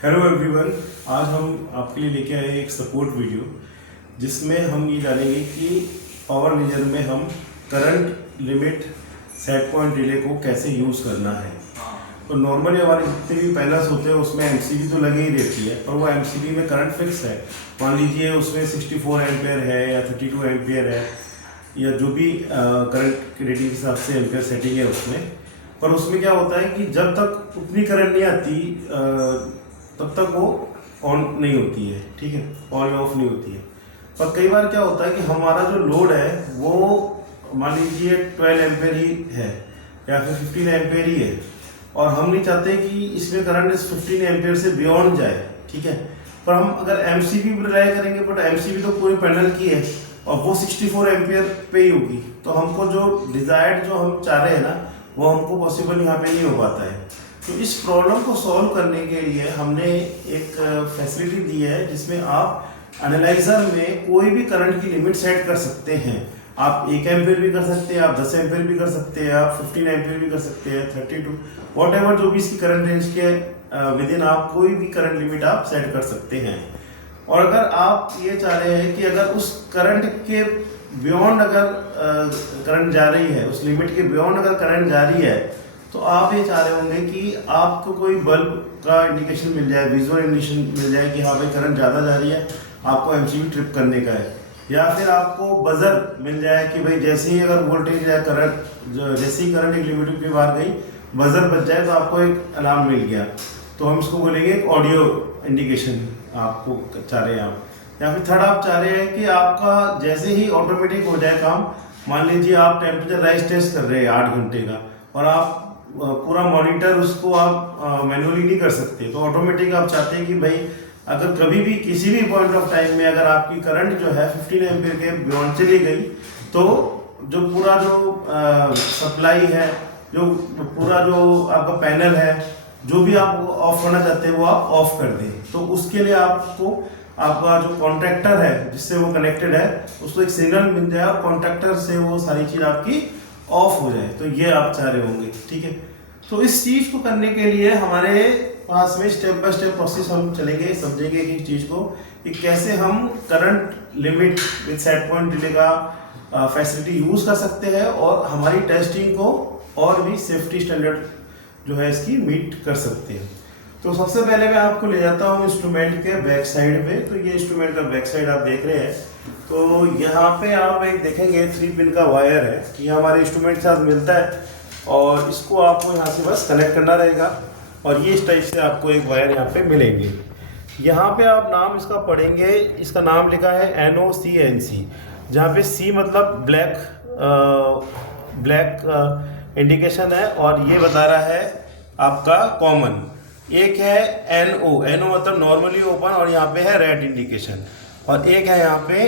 Hello everyone, आज हम आपके लिए लेके आए एक सपोर्ट वीडियो जिसमें हम ये जानेंगे कि पावर मेजर में हम current limit set point relay को कैसे यूज़ करना है। तो नॉर्मली हमारे जितने भी पैनल्स होते हैं उसमें एमसीबी तो लगी ही रहती है, पर वो एमसीबी में करंट फिक्स है। मान लीजिए उसमें 64 एम्पेयर है या 32 एम्पेयर है या जो भी करंट रेटिंग के हिसाब से एम्पेयर सेटिंग है उसमें। पर उसमें क्या होता है कि जब तक उतनी करंट नहीं आती तब तक वो ऑन नहीं होती है, ठीक है, ऑन ऑफ नहीं होती है। पर कई बार क्या होता है कि हमारा जो लोड है वो मान लीजिए 12 एम्पेयर ही है या फिर 15 एम्पेयर ही है और हम नहीं चाहते कि इसमें करंट इस 15 एम्पेयर से बियॉन्ड जाए, ठीक है। पर हम अगर एमसीबी पर रिलाई करेंगे, बट एमसीबी तो पूरे पैनल की है और वो 64 एम्पेयर पे ही होगी, तो हमको जो डिजायर्ड जो हम चाह रहे हैं ना वो हमको पॉसिबल यहाँ पे नहीं हो पाता है। तो इस प्रॉब्लम को सॉल्व करने के लिए हमने एक फैसिलिटी दी है जिसमें आप एनालाइजर में कोई भी करंट की लिमिट सेट कर सकते हैं। आप 1 एम्पेयर भी कर सकते हैं, आप 10 एम्पेयर भी कर सकते हैं, आप 15 एम्पेयर भी कर सकते हैं, 32 वॉट जो भी इसकी करंट रेंज के विद इन आप कोई भी करंट लिमिट आप सेट कर सकते हैं। और अगर आप ये चाह रहे हैं कि अगर उस करंट के बियॉन्ड अगर करंट जा रही है, उस लिमिट के बियॉन्ड अगर करंट जा रही है, तो आप ये चाह रहे होंगे कि आपको कोई बल्ब का इंडिकेशन मिल जाए, विजुअल इंडिकेशन मिल जाए कि हाँ भाई करंट ज़्यादा जा रही है, आपको एमसीबी ट्रिप करने का है। या फिर आपको बजर मिल जाए कि भाई जैसे ही अगर वोल्टेज या करंट जैसे ही करंट एक लिमिट के बाहर गई बजर बज जाए तो आपको एक अलार्म मिल गया, तो हम इसको बोलेंगे एक ऑडियो इंडिकेशन आपको चाह रहे हैं आप। या फिर थर्ड आप चाह रहे हैं कि आपका जैसे ही ऑटोमेटिक हो जाए काम, मान लीजिए आप टेम्परेचर राइज टेस्ट कर रहे हैं 8 घंटे का और आप पूरा मॉनिटर उसको आप मैनुअली नहीं कर सकते, तो ऑटोमेटिक आप चाहते हैं कि भाई अगर कभी भी किसी भी पॉइंट ऑफ टाइम में अगर आपकी करंट जो है 15 एम्पीयर के बियॉन्ड चली गई तो जो पूरा जो सप्लाई है, जो पूरा जो आपका पैनल है, जो भी आप ऑफ करना चाहते हैं वो आप ऑफ कर दें। तो उसके लिए आपको आपका जो कॉन्ट्रैक्टर है जिससे वो कनेक्टेड है उसको एक सिग्नल मिल जाए और कॉन्ट्रैक्टर से वो सारी चीज़ आपकी ऑफ हो जाए, तो ये आप चाह रहे होंगे, ठीक है। तो इस चीज़ को करने के लिए हमारे पास में स्टेप बाय स्टेप प्रोसेस हम चलेंगे, समझेंगे कि इस चीज़ को कि कैसे हम current limit with set point relay का फैसिलिटी यूज़ कर सकते हैं और हमारी टेस्टिंग को और भी सेफ्टी स्टैंडर्ड जो है इसकी मीट कर सकते हैं। तो सबसे पहले मैं आपको ले जाता हूँ इंस्ट्रूमेंट के बैक साइड पे। तो ये इंस्ट्रूमेंट का बैक साइड आप देख रहे हैं, तो यहाँ पे आप एक देखेंगे 3 पिन का वायर है, ये हमारे इंस्ट्रूमेंट के साथ मिलता है और इसको आपको यहाँ से बस कनेक्ट करना रहेगा और ये इस टाइप से आपको एक वायर यहाँ पे मिलेंगे। यहाँ पे आप नाम इसका पढ़ेंगे, इसका नाम लिखा है NOCNC, जहाँ पे C मतलब ब्लैक इंडिकेशन है और ये बता रहा है आपका कॉमन। एक है NO मतलब नॉर्मली ओपन और यहाँ पे है रेड इंडिकेशन, और एक है यहाँ पे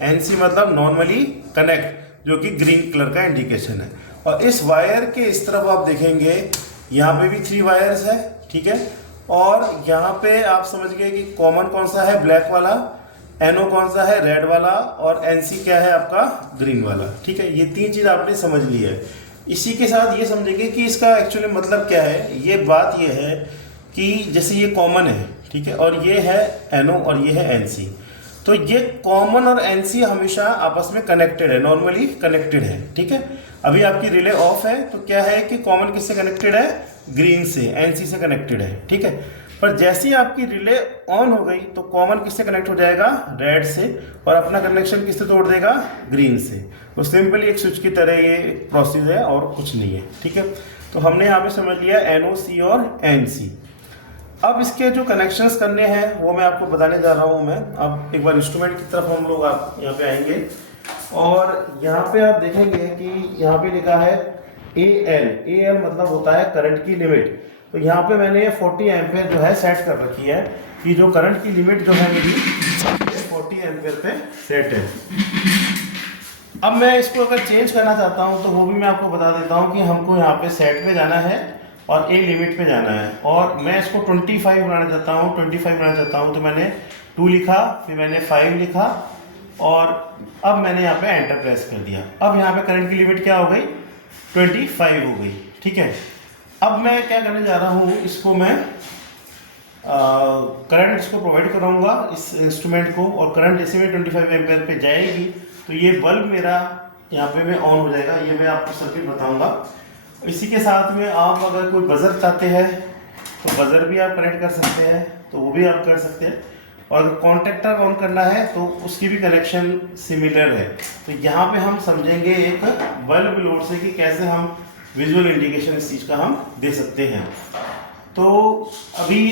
NC मतलब नॉर्मली कनेक्ट जो कि ग्रीन कलर का इंडिकेशन है। और इस वायर के इस तरफ आप देखेंगे यहाँ पे भी 3 वायर्स है, ठीक है। और यहाँ पे आप समझ गए कि कॉमन कौन सा है, ब्लैक वाला, NO कौन सा है, रेड वाला, और NC क्या है आपका, ग्रीन वाला, ठीक है। ये 3 चीज़ आपने समझ ली है। इसी के साथ ये समझेंगे कि इसका एक्चुअली मतलब क्या है। ये बात ये है कि जैसे ये कॉमन है, ठीक है, और ये है NO और ये है NC, तो ये कॉमन और NC हमेशा आपस में कनेक्टेड है, नॉर्मली कनेक्टेड है, ठीक है। अभी आपकी रिले ऑफ है तो क्या है कि कॉमन किससे कनेक्टेड है, ग्रीन से, NC से कनेक्टेड है, ठीक है। पर जैसे ही आपकी रिले ऑन हो गई तो कॉमन किससे कनेक्ट हो जाएगा, रेड से, और अपना कनेक्शन किससे तोड़ देगा, ग्रीन से। तो सिंपली एक स्विच की तरह ये प्रोसेस है और कुछ नहीं है, ठीक है। तो हमने यहाँ पे समझ लिया NOC और NC। अब इसके जो कनेक्शंस करने हैं वो मैं आपको बताने जा रहा हूँ। मैं अब एक बार इंस्ट्रूमेंट की तरफ हम लोग आप यहाँ पे आएंगे और यहाँ पे आप देखेंगे कि यहाँ पे लिखा है AL मतलब होता है करंट की लिमिट। तो यहाँ पे मैंने 40 एम्पेयर जो है सेट कर रखी है कि जो करंट की लिमिट जो है मेरी 40 एम्पेयर पे सेट है। अब मैं इसको अगर चेंज करना चाहता हूँ तो वो भी मैं आपको बता देता हूँ कि हमको यहाँ पे सेट पे जाना है और A लिमिट पे जाना है, और मैं इसको 25 बनाना चाहता हूँ, 25 बनाना चाहता हूँ, तो मैंने 2 लिखा, फिर मैंने 5 लिखा और अब मैंने यहाँ पे एंटर प्रेस कर दिया। अब यहाँ पे करंट की लिमिट क्या हो गई, 25 हो गई, ठीक है। अब मैं क्या करने जा रहा हूँ, इसको मैं करंट इसको प्रोवाइड कराऊंगा इस इंस्ट्रूमेंट को, और करंट जैसे में 25 एम्पेयर पे जाएगी तो ये बल्ब मेरा यहाँ पे में ऑन हो जाएगा। ये मैं आपको सर्किट बताऊंगा। इसी के साथ में आप अगर कोई बजर चाहते हैं तो बजर भी आप कनेक्ट कर सकते हैं, तो वो भी आप कर सकते हैं। और अगर कॉन्टेक्टर ऑन करना है तो उसकी भी कनेक्शन सिमिलर है। तो यहाँ पे हम समझेंगे एक बल्ब लोड से कि कैसे हम विजुअल इंडिकेशन इस चीज़ का हम दे सकते हैं। तो अभी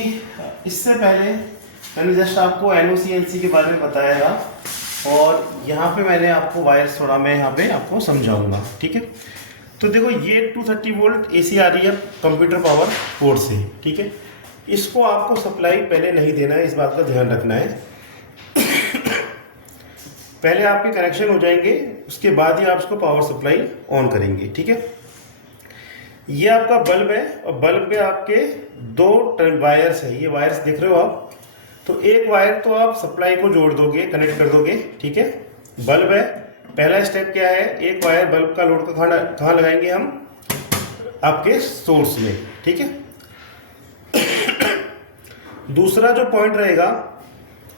इससे पहले मैंने जस्ट आपको NOC के बारे में बताया था, और यहाँ पे मैंने आपको वायर्स थोड़ा मैं यहाँ पे आपको समझाऊंगा, ठीक है। तो देखो ये 230 वोल्ट AC आ रही है कंप्यूटर पावर बोर्ड से, ठीक है। इसको आपको सप्लाई पहले नहीं देना है, इस बात का ध्यान रखना है। पहले आपके कनेक्शन हो जाएंगे, उसके बाद ही आप इसको पावर सप्लाई ऑन करेंगे, ठीक है। ये आपका बल्ब है, और बल्ब पे आपके 2 वायर्स है। ये वायर्स देख रहे हो आप, तो एक वायर तो आप सप्लाई को जोड़ दोगे, कनेक्ट कर दोगे, ठीक है। बल्ब है, पहला स्टेप क्या है, एक वायर बल्ब का लोड का कहाँ लगाएंगे हम, आपके सोर्स में, ठीक है। दूसरा जो पॉइंट रहेगा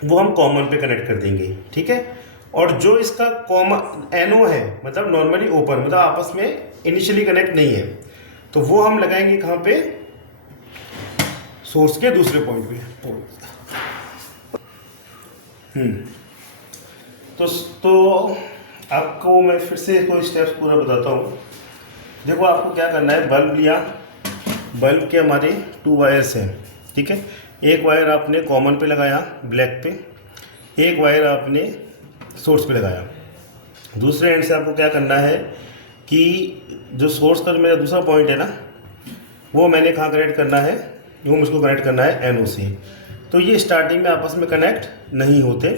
वो हम कॉमन पे कनेक्ट कर देंगे, ठीक है। और जो इसका कॉमन NO है, मतलब नॉर्मली ओपन, मतलब आपस में इनिशियली कनेक्ट नहीं है, तो वो हम लगाएंगे कहाँ पे, सोर्स के दूसरे पॉइंट पे। तो आपको मैं फिर से कोई स्टेप्स पूरा बताता हूँ। देखो आपको क्या करना है, बल्ब लिया, बल्ब के हमारे 2 वायर्स हैं, ठीक है। एक वायर आपने कॉमन पे लगाया ब्लैक पे, एक वायर आपने सोर्स पे लगाया। दूसरे एंड से आपको क्या करना है कि जो सोर्स का मेरा दूसरा पॉइंट है ना, वो मैंने कहाँ कनेक्ट करना है, वो मुझको कनेक्ट करना है NO से। तो ये स्टार्टिंग में आपस में कनेक्ट नहीं होते,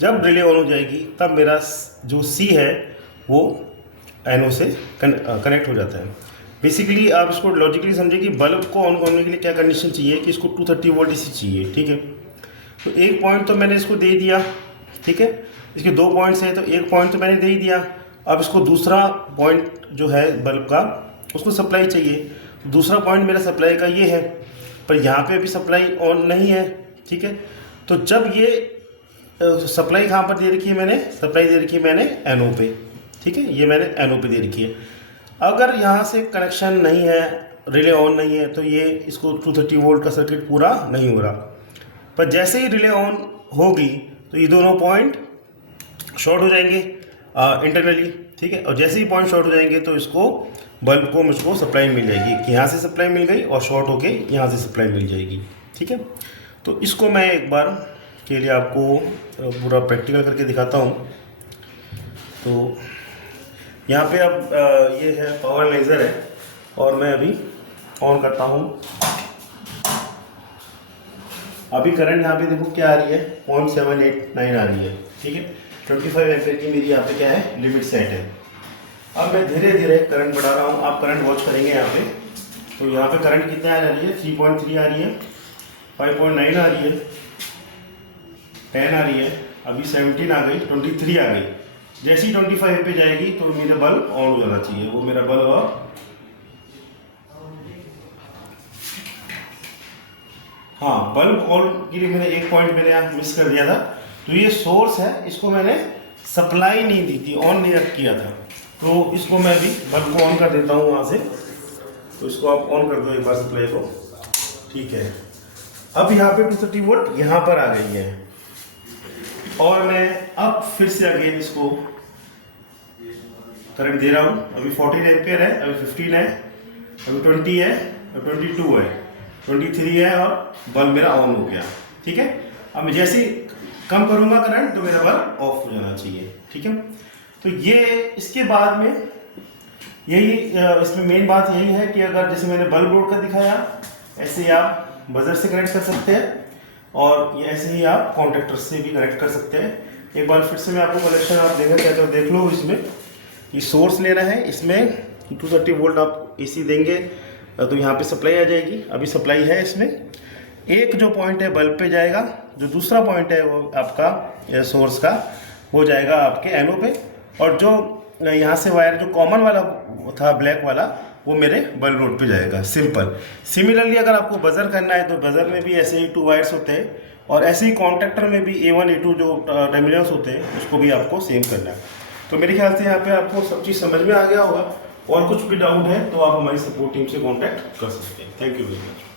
जब रिले ऑन हो जाएगी तब मेरा जो C है वो NO से कनेक्ट हो जाता है। बेसिकली आप इसको लॉजिकली समझिए कि बल्ब को ऑन करने के लिए क्या कंडीशन चाहिए कि इसको 230 वोल्ट DC चाहिए, ठीक है। तो एक पॉइंट तो मैंने इसको दे दिया, ठीक है। इसके 2 पॉइंट्स हैं, तो एक पॉइंट तो मैंने दे ही दिया। अब इसको दूसरा पॉइंट जो है बल्ब का, उसको सप्लाई चाहिए। दूसरा पॉइंट मेरा सप्लाई का ये है, पर यहाँ पे अभी सप्लाई ऑन नहीं है, ठीक है। तो जब ये सप्लाई कहाँ पर दे रखी है, मैंने सप्लाई दे रखी है मैंने NO पे, ठीक है। ये मैंने NO पे दे रखी है। अगर यहाँ से कनेक्शन नहीं है, रिले ऑन नहीं है, तो ये इसको 230 वोल्ट का सर्किट पूरा नहीं हो रहा। पर जैसे ही रिले ऑन होगी तो ये दोनों पॉइंट शॉर्ट हो जाएंगे इंटरनली, ठीक है। और जैसे ही पॉइंट शॉर्ट हो जाएंगे तो इसको बल्ब को मुझको सप्लाई मिल जाएगी, यहाँ से सप्लाई मिल गई और शॉर्ट होके यहाँ से सप्लाई मिल जाएगी, ठीक है। तो इसको मैं एक बार के लिए आपको पूरा प्रैक्टिकल करके दिखाता हूँ। तो यहाँ पे अब ये है पावर एनालाइजर है, और मैं अभी ऑन करता हूँ। अभी करंट यहाँ पे देखो क्या आ रही है, 0.789 आ रही है, ठीक है। 25 एम्पीयर की मेरी यहाँ पे क्या है, लिमिट सेट है। अब मैं धीरे धीरे करंट बढ़ा रहा हूँ, आप करंट वॉच करेंगे यहाँ पे। तो यहाँ पे करंट कितना आ रही है, 3.3 आ रही है, 5.9 आ रही है, 10 आ रही है, अभी 17 आ गई, 23 आ गई। जैसे ही 25 पे जाएगी तो मेरा बल्ब ऑन हो जाना चाहिए। वो मेरा बल्ब अब, हाँ, बल्ब ऑन के लिए मैंने एक पॉइंट मैंने यहाँ मिस कर दिया था। तो ये सोर्स है, इसको मैंने सप्लाई नहीं दी थी, ऑन नहीं रख किया था। तो इसको मैं अभी बल्ब को ऑन कर देता हूँ वहाँ से। तो इसको आप ऑन कर दो एक बार सप्लाई को, ठीक है। अब यहाँ पे 230 वोल्ट यहाँ पर आ गई है, और मैं अब फिर से अगेन इसको करंट दे रहा हूँ। अभी 14 एम्पियर है, अभी 15 है, अभी 20 है, अभी 22 है, 23 है, और बल्ब मेरा ऑन हो गया, ठीक है। अब मैं जैसे ही कम करूँगा करंट तो मेरा बल्ब ऑफ हो जाना चाहिए, ठीक है। तो ये इसके बाद में यही इसमें मेन बात यही है कि अगर जैसे मैंने बल्ब बोर्ड का दिखाया, ऐसे ही आप बजर से कनेक्ट कर सकते हैं, और ये ऐसे ही आप कॉन्टेक्टर से भी कनेक्ट कर सकते हैं। एक बार फिर से मैं आपको कनेक्शन आप देखना चाहते हो, देख लो। इसमें ये सोर्स लेना है, इसमें 230 वोल्ट आप AC देंगे तो यहाँ पे सप्लाई आ जाएगी। अभी सप्लाई है इसमें। एक जो पॉइंट है बल्ब पे जाएगा, जो दूसरा पॉइंट है वो आपका सोर्स का वो जाएगा आपके NO पे, और जो यहाँ से वायर जो कॉमन वाला था ब्लैक वाला, वो मेरे बल्ब लोड पे जाएगा, सिंपल। सिमिलरली अगर आपको बजर करना है तो बजर में भी ऐसे ही 2 वायर्स होते हैं, और ऐसे ही कॉन्टैक्टर में भी A1 A2 जो टर्मिनल्स होते हैं उसको भी आपको सेम करना है। तो मेरे ख्याल से यहाँ पे आपको सब चीज़ समझ में आ गया होगा। और कुछ भी डाउट है तो आप हमारी सपोर्ट टीम से कॉन्टैक्ट कर सकते हैं। Thank you very much.